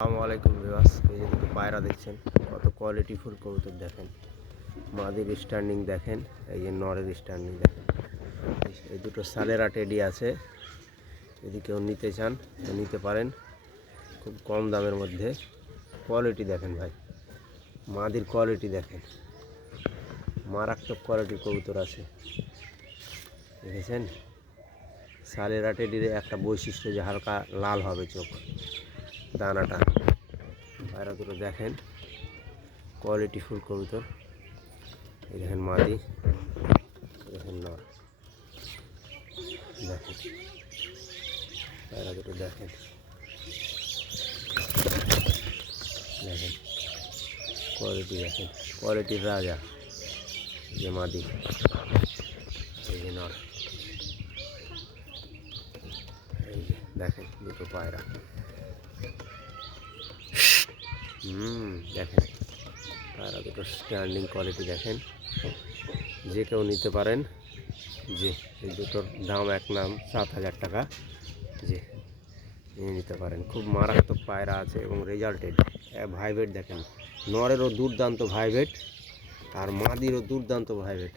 আসসালামু আলাইকুম ভিউয়ার্স, এই যে দুটো পায়রা দেখছেন, কত কোয়ালিটিফুল কবুতর দেখেন। মাদির স্ট্যান্ডিং দেখেন, এই যে নরের স্ট্যান্ডিং দেখেন। এই দুটো সালেরা টেডি আছে, যদি কেউ নিতে চান তো নিতে পারেন খুব কম দামের মধ্যে। কোয়ালিটি দেখেন ভাই, মাদির কোয়ালিটি দেখেন, মারাত্মক কোয়ালিটির কবুতর আছে দেখেছেন। সালেরা টেডির একটা বৈশিষ্ট্য যে হালকা লাল হবে চোখ, দানাটা। পায়রা দুটো দেখেন, কোয়ালিটিফুল কবুতর। এই দেখেন মাদি, দেখেন নর, দেখেন পায়রা দুটো দেখেন, দেখেন কোয়ালিটি দেখেন, কোয়ালিটির রাজা। এই যে মাদি, এই যে নর, এই যে দেখেন দুটো পায়রা। দেখেন পায়রা দুটো স্ট্যান্ডিং কোয়ালিটি দেখেন, যে কেউ নিতে পারেন। যে এই দুটোর দাম এক নাম 7,000 টাকা, যে নিয়ে নিতে পারেন। খুব মারাত্মক পায়রা আছে এবং রেজাল্টেড। ভাইভেট দেখেন, নরেরও দুর্দান্ত ভাইভেট আর মাদিরও দুর্দান্ত ভাইভেট।